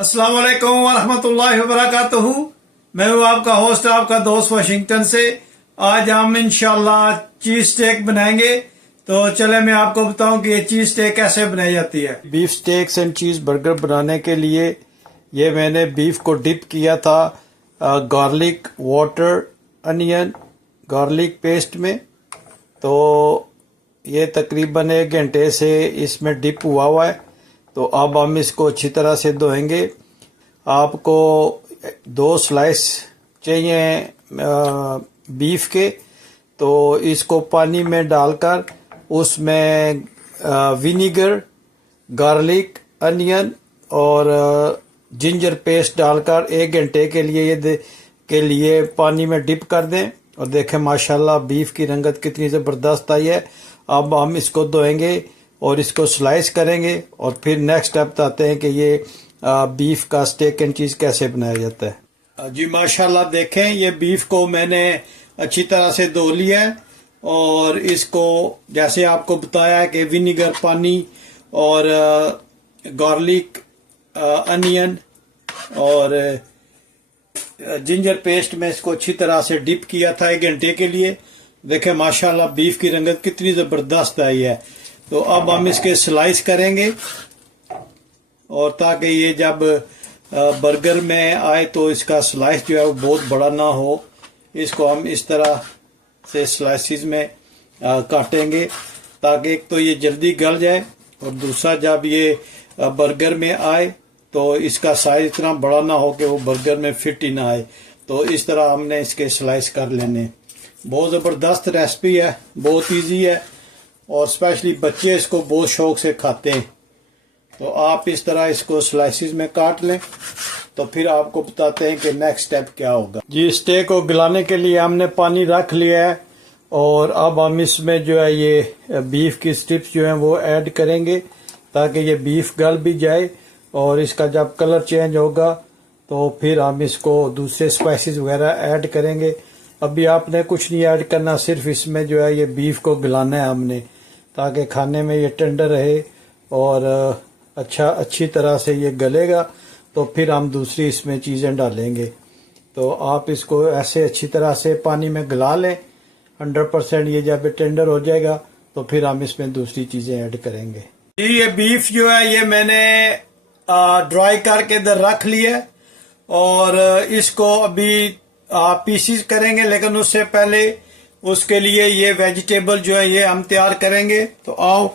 अस्सलाम वालेकुम वरहमतुल्लाहि वबरकातुहू। मैं हूँ आपका होस्ट, आपका दोस्त वाशिंगटन से। आज हम इंशाल्लाह चीज स्टेक बनाएंगे। तो चले मैं आपको बताऊं कि ये चीज स्टेक कैसे बनाई जाती है। बीफ स्टेक्स एंड चीज बर्गर बनाने के लिए ये मैंने बीफ को डिप किया था garlic water onion garlic paste में। तो ये तकरीबन 1 घंटे से इसमें डिप हुआ है। तो अब हम इसको अच्छी तरह से धोएंगे। आपको 2 स्लाइस चाहिए बीफ के। तो इसको पानी में डालकर उसमें विनीगर, गार्लिक, अनियन और जिंजर पेस्ट डालकर 1 घंटे के लिए पानी में डिप कर दें। और देखें माशाल्लाह बीफ की रंगत कितनी ज़बरदस्त आई है। अब हम इसको धोएंगे और इसको स्लाइस करेंगे और फिर नेक्स्ट स्टेप आते हैं कि ये बीफ का स्टेक एंड चीज़ कैसे बनाया जाता है। जी माशाल्लाह देखें, ये बीफ को मैंने अच्छी तरह से धो लिया है और इसको जैसे आपको बताया है कि विनीगर पानी और गार्लिक अनियन और जिंजर पेस्ट में इसको अच्छी तरह से डिप किया था 1 घंटे के लिए। देखें माशाल्लाह बीफ की रंगत कितनी ज़बरदस्त आई है। तो अब हम इसके स्लाइस करेंगे और ताकि ये जब बर्गर में आए तो इसका स्लाइस जो है वो बहुत बड़ा ना हो। इसको हम इस तरह से स्लाइसिस में काटेंगे ताकि एक तो ये जल्दी गल जाए और दूसरा जब ये बर्गर में आए तो इसका साइज इतना बड़ा ना हो कि वो बर्गर में फिट ही ना आए। तो इस तरह हमने इसके स्लाइस कर लेने। बहुत ज़बरदस्त रेसिपी है, बहुत इजी है और स्पेशली बच्चे इसको बहुत शौक से खाते हैं। तो आप इस तरह इसको स्लाइसिस में काट लें। तो फिर आपको बताते हैं कि नेक्स्ट स्टेप क्या होगा। जी स्टेक को गलाने के लिए हमने पानी रख लिया है और अब हम इसमें जो है ये बीफ की स्ट्रिप्स जो हैं वो ऐड करेंगे ताकि ये बीफ गल भी जाए। और इसका जब कलर चेंज होगा तो फिर हम इसको दूसरे स्पाइसेस वगैरह ऐड करेंगे। अभी आपने कुछ नहीं ऐड करना, सिर्फ इसमें जो है ये बीफ को गलाना है हमने ताकि खाने में ये टेंडर रहे और अच्छी तरह से ये गलेगा। तो फिर हम दूसरी इसमें चीज़ें डालेंगे। तो आप इसको ऐसे अच्छी तरह से पानी में गला लें 100%। ये जब टेंडर हो जाएगा तो फिर हम इसमें दूसरी चीज़ें ऐड करेंगे। ये बीफ जो है ये मैंने ड्राई करके इधर रख लिया और इसको अभी पीसीज करेंगे, लेकिन उससे पहले उसके लिए ये वेजिटेबल जो है ये हम तैयार करेंगे। तो आओ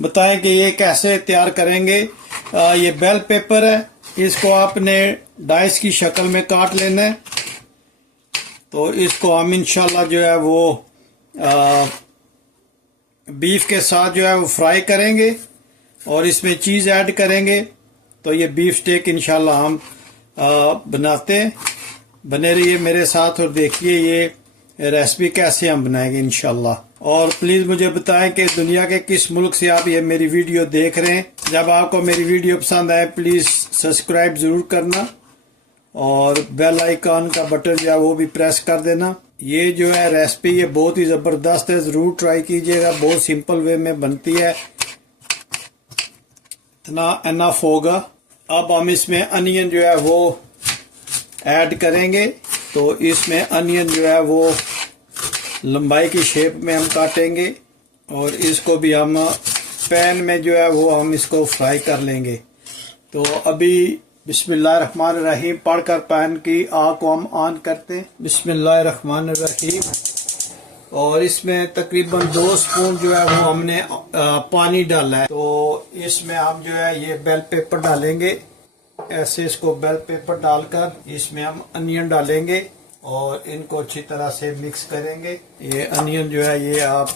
बताएं कि ये कैसे तैयार करेंगे। ये बेल पेपर है, इसको आपने डाइस की शक्ल में काट लेना है। तो इसको हम इंशाल्लाह जो है वो बीफ के साथ जो है वो फ्राई करेंगे और इसमें चीज़ ऐड करेंगे। तो ये बीफ स्टेक इंशाल्लाह हम बनाते हैं। बने रहिए मेरे साथ और देखिए ये रेसिपी कैसे हम बनाएंगे इंशाल्लाह। और प्लीज़ मुझे बताएं कि दुनिया के किस मुल्क से आप ये मेरी वीडियो देख रहे हैं। जब आपको मेरी वीडियो पसंद आए प्लीज़ सब्सक्राइब ज़रूर करना और बेल आइकॉन का बटन जो है वो भी प्रेस कर देना। ये जो है रेसिपी ये बहुत ही ज़बरदस्त है, ज़रूर ट्राई कीजिएगा। बहुत सिंपल वे में बनती है, इतना एनफ होगा। अब हम इसमें अनियन जो है वो ऐड करेंगे। तो इसमें अनियन जो है वो लंबाई की शेप में हम काटेंगे और इसको भी हम पैन में जो है वो हम इसको फ्राई कर लेंगे। तो अभी बिस्मिल्लाहिर्रहमानिर्रहीम पढ़कर पैन की आग को हम ऑन करते हैं। बिस्मिल्लाहिर्रहमानिर्रहीम। और इसमें तकरीबन 2 स्पून जो है वो हमने पानी डाला है। तो इसमें हम जो है ये बेल पेपर डालेंगे। ऐसे इसको बेल पेपर डालकर इसमें हम अनियन डालेंगे और इनको अच्छी तरह से मिक्स करेंगे। ये अनियन जो है ये आप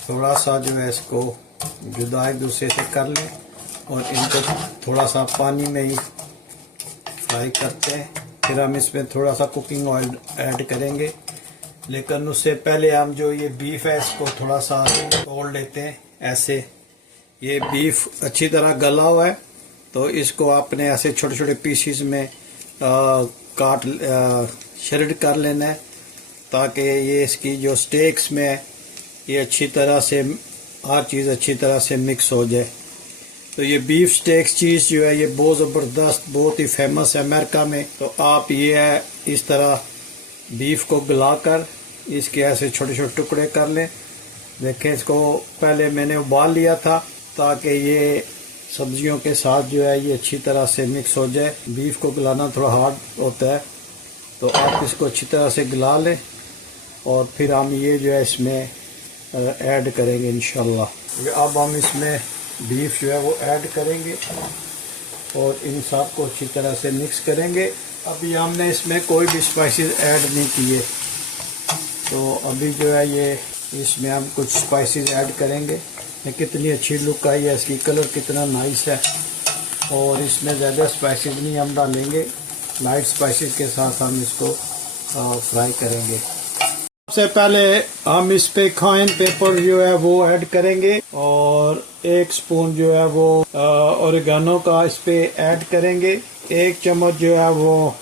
थोड़ा सा जो है इसको जुदा एक दूसरे से कर लें और इनको थोड़ा सा पानी में ही फ्राई करते हैं। फिर हम इसमें थोड़ा सा कुकिंग ऑयल ऐड करेंगे, लेकिन उससे पहले हम जो ये बीफ है इसको थोड़ा सा तोड़ लेते हैं। ऐसे ये बीफ अच्छी तरह गला हुआ है तो इसको आपने ऐसे छोटे छोटे पीसीस में काट श्रेड कर लेना है ताकि ये इसकी जो स्टेक्स में ये अच्छी तरह से हर चीज़ अच्छी तरह से मिक्स हो जाए। तो ये बीफ स्टेक चीज़ जो है ये बहुत ज़बरदस्त, बहुत ही फेमस है अमेरिका में। तो आप ये है इस तरह बीफ को गलाकर इसके ऐसे छोटे छोटे टुकड़े कर लें। देखें, इसको पहले मैंने उबाल लिया था ताकि ये सब्जियों के साथ जो है ये अच्छी तरह से मिक्स हो जाए। बीफ को गलाना थोड़ा हार्ड होता है, तो आप इसको अच्छी तरह से गला लें और फिर हम ये जो है इसमें ऐड करेंगे इंशाल्लाह। अब हम इसमें बीफ जो है वो ऐड करेंगे और इन सब को अच्छी तरह से मिक्स करेंगे। अभी हमने इसमें कोई भी स्पाइसेस ऐड नहीं किए, तो अभी जो है ये इसमें हम कुछ स्पाइसेस ऐड करेंगे। कितनी अच्छी लुक आई है इसकी, कलर कितना नाइस है। और इसमें ज़्यादा स्पाइसेस नहीं हम डालेंगे, लाइट स्पाइसेस के साथ हम इसको फ्राई करेंगे। सबसे पहले हम इस पे खाइन पेपर जो है वो ऐड करेंगे और 1 स्पून जो है वो ओरिगानो का इस पे ऐड करेंगे। 1 चम्मच जो है वो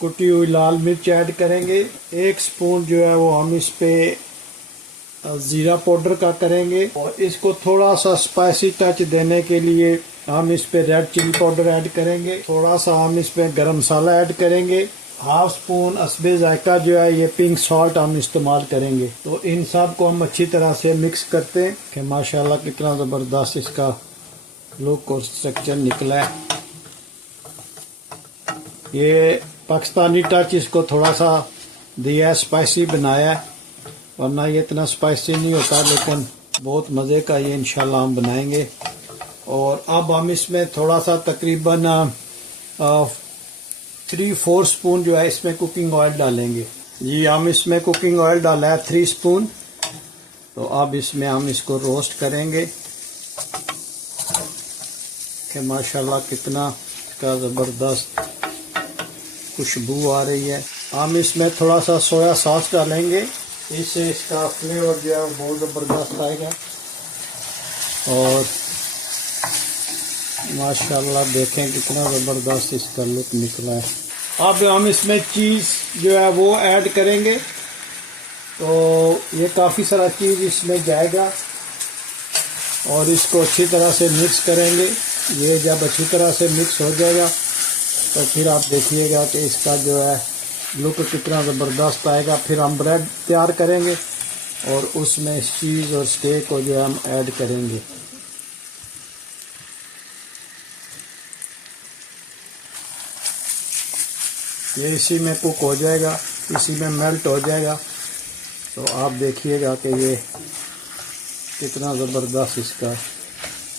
कुटी हुई लाल मिर्च ऐड करेंगे। 1 स्पून जो है वो हम इस पे जीरा पाउडर का करेंगे और इसको थोड़ा सा स्पाइसी टच देने के लिए हम इस पे रेड चिली पाउडर ऐड करेंगे। थोड़ा सा हम इस पे गरम मसाला ऐड करेंगे। 1/2 स्पून हस्बे जायका जो है ये पिंक सॉल्ट हम इस्तेमाल करेंगे। तो इन सब को हम अच्छी तरह से मिक्स करते हैं कि माशाल्लाह कितना ज़बरदस्त इसका लुक और स्ट्रक्चर निकला है। ये पाकिस्तानी टच इसको थोड़ा सा दिया, स्पाइसी बनाया है, वरना ये इतना स्पाइसी नहीं होता, लेकिन बहुत मज़े का ये इंशाल्लाह हम बनाएंगे। और अब हम इसमें थोड़ा सा तकरीबन 3-4 स्पून जो है इसमें कुकिंग ऑयल डालेंगे। जी, हम इसमें कुकिंग ऑयल डाला है 3 स्पून। तो अब इसमें हम इसको रोस्ट करेंगे कि माशाल्लाह कितना इसका ज़बरदस्त खुशबू आ रही है। हम इसमें थोड़ा सा सोया सॉस डालेंगे, इससे इसका फ्लेवर जो है वो बहुत ज़बरदस्त आएगा। और माशाल्लाह देखें कितना ज़बरदस्त इसका लुक निकला है। अब हम इसमें चीज़ जो है वो ऐड करेंगे। तो ये काफ़ी सारा चीज़ इसमें जाएगा और इसको अच्छी तरह से मिक्स करेंगे। ये जब अच्छी तरह से मिक्स हो जाएगा तो फिर आप देखिएगा कि इसका जो है लुक कितना ज़बरदस्त आएगा। फिर हम ब्रेड तैयार करेंगे और उसमें चीज़ और स्टेक को जो है हम ऐड करेंगे। ये इसी में कुक हो जाएगा, इसी में मेल्ट हो जाएगा। तो आप देखिएगा कि ये कितना ज़बरदस्त इसका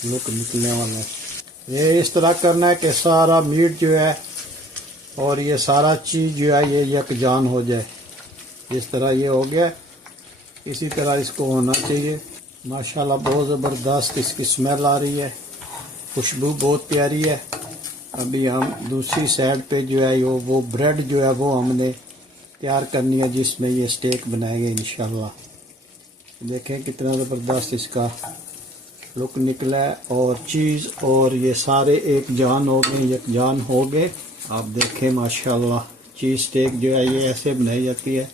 लुक निकलने वाला है। ये इस तरह करना है कि सारा मीट जो है और ये सारा चीज़ जो है ये यकजान हो जाए। जिस तरह ये हो गया, इसी तरह इसको होना चाहिए। माशाल्लाह बहुत ज़बरदस्त इसकी स्मेल आ रही है, खुशबू बहुत प्यारी है। अभी हम दूसरी साइड पे जो है वो ब्रेड जो है वो हमने तैयार करनी है, जिसमें ये स्टेक बनाएंगे इंशाल्लाह। देखें कितना ज़बरदस्त इसका लुक निकला है और चीज़ और ये सारे एक जान हो गए, यकजान हो गए। आप देखें माशाल्लाह चीज़ स्टेक जो है ये ऐसे बनाई जाती है।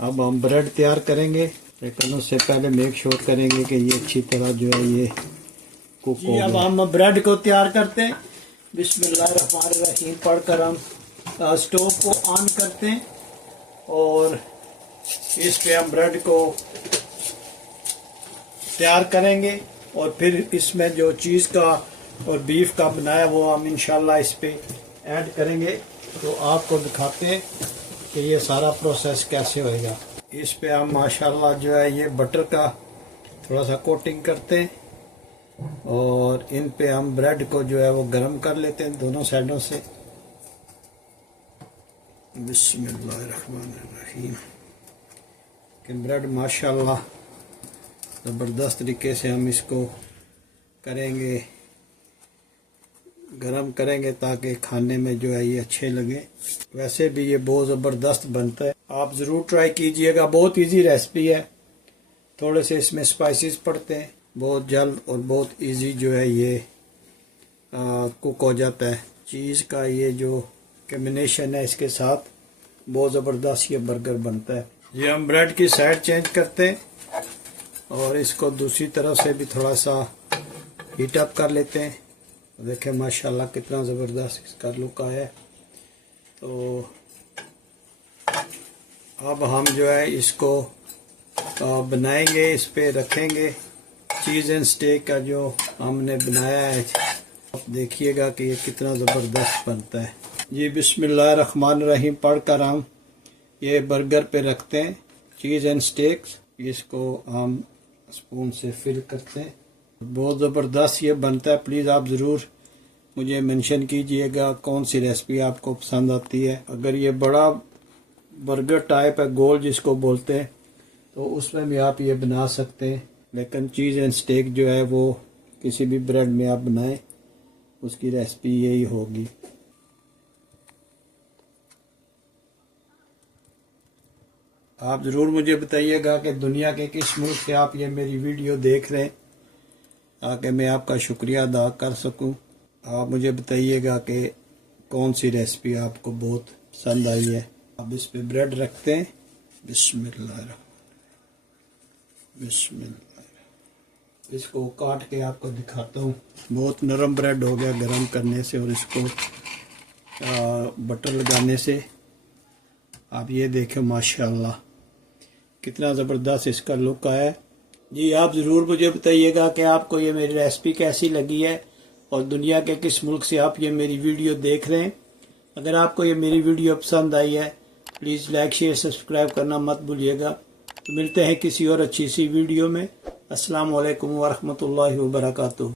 अब हम ब्रेड तैयार करेंगे, लेकिन उससे पहले मेक श्योर करेंगे कि ये अच्छी तरह जो है ये कुक हो। अब हम ब्रेड को तैयार करते हैं। बिस्मिल्लाहिर्रहमानिर्रहीम पढ़कर हम स्टोव को ऑन करते हैं और इस पे हम ब्रेड को तैयार करेंगे और फिर इसमें जो चीज़ का और बीफ का बनाया वो हम इंशाल्लाह इस पे ऐड करेंगे। तो आपको दिखाते हैं कि ये सारा प्रोसेस कैसे होएगा। इस पे हम माशाल्लाह जो है ये बटर का थोड़ा सा कोटिंग करते हैं और इन पे हम ब्रेड को जो है वो गरम कर लेते हैं दोनों साइडों से। बिस्मिल्लाहिर्रहमानिर्रहीम। कि ब्रेड माशाल्लाह ज़बरदस्त तरीके से हम इसको करेंगे, गरम करेंगे ताकि खाने में जो है ये अच्छे लगे। वैसे भी ये बहुत ज़बरदस्त बनता है, आप ज़रूर ट्राई कीजिएगा। बहुत इजी रेसिपी है, थोड़े से इसमें स्पाइसेस पड़ते हैं, बहुत जल्द और बहुत इजी जो है ये कुक हो जाता है। चीज़ का ये जो कॉम्बिनेशन है इसके साथ बहुत ज़बरदस्त ये बर्गर बनता है। ये हम ब्रेड की साइड चेंज करते हैं और इसको दूसरी तरफ से भी थोड़ा सा हीट अप कर लेते हैं। देखें माशाल्लाह कितना ज़बरदस्त इसका लुक आया है। तो अब हम जो है इसको बनाएंगे, इस पे रखेंगे। चीज़ एंड स्टेक का जो हमने बनाया है, आप देखिएगा कि ये कितना ज़बरदस्त बनता है। जी बिस्मिल्लाहिर्रहमानिर्रहीम पढ़ कर हम ये बर्गर पे रखते हैं चीज़ एंड स्टेक्स। इसको हम स्पून से फिल करते हैं। बहुत ज़बरदस्त ये बनता है। प्लीज़ आप ज़रूर मुझे मेंशन कीजिएगा कौन सी रेसिपी आपको पसंद आती है। अगर ये बड़ा बर्गर टाइप है, गोल जिसको बोलते हैं, तो उसमें भी आप ये बना सकते हैं। लेकिन चीज़ एंड स्टेक जो है वो किसी भी ब्रेड में आप बनाएं, उसकी रेसिपी यही होगी। आप ज़रूर मुझे बताइएगा कि दुनिया के किस मुल्क से आप ये मेरी वीडियो देख रहे हैं, ताकि मैं आपका शुक्रिया अदा कर सकूं। आप मुझे बताइएगा कि कौन सी रेसिपी आपको बहुत पसंद आई है। अब इस पे ब्रेड रखते हैं। बिस्मिल्लाह, इसको काट के आपको दिखाता हूँ। बहुत नरम ब्रेड हो गया गरम करने से और इसको बटर लगाने से। आप ये देखें माशाल्लाह कितना ज़बरदस्त इसका लुक आया है। जी आप ज़रूर मुझे बताइएगा कि आपको ये मेरी रेसिपी कैसी लगी है और दुनिया के किस मुल्क से आप ये मेरी वीडियो देख रहे हैं। अगर आपको ये मेरी वीडियो पसंद आई है, प्लीज़ लाइक शेयर सब्सक्राइब करना मत भूलिएगा। तो मिलते हैं किसी और अच्छी सी वीडियो में। अस्सलाम वालेकुम व रहमतुल्लाहि व बरकातुहू।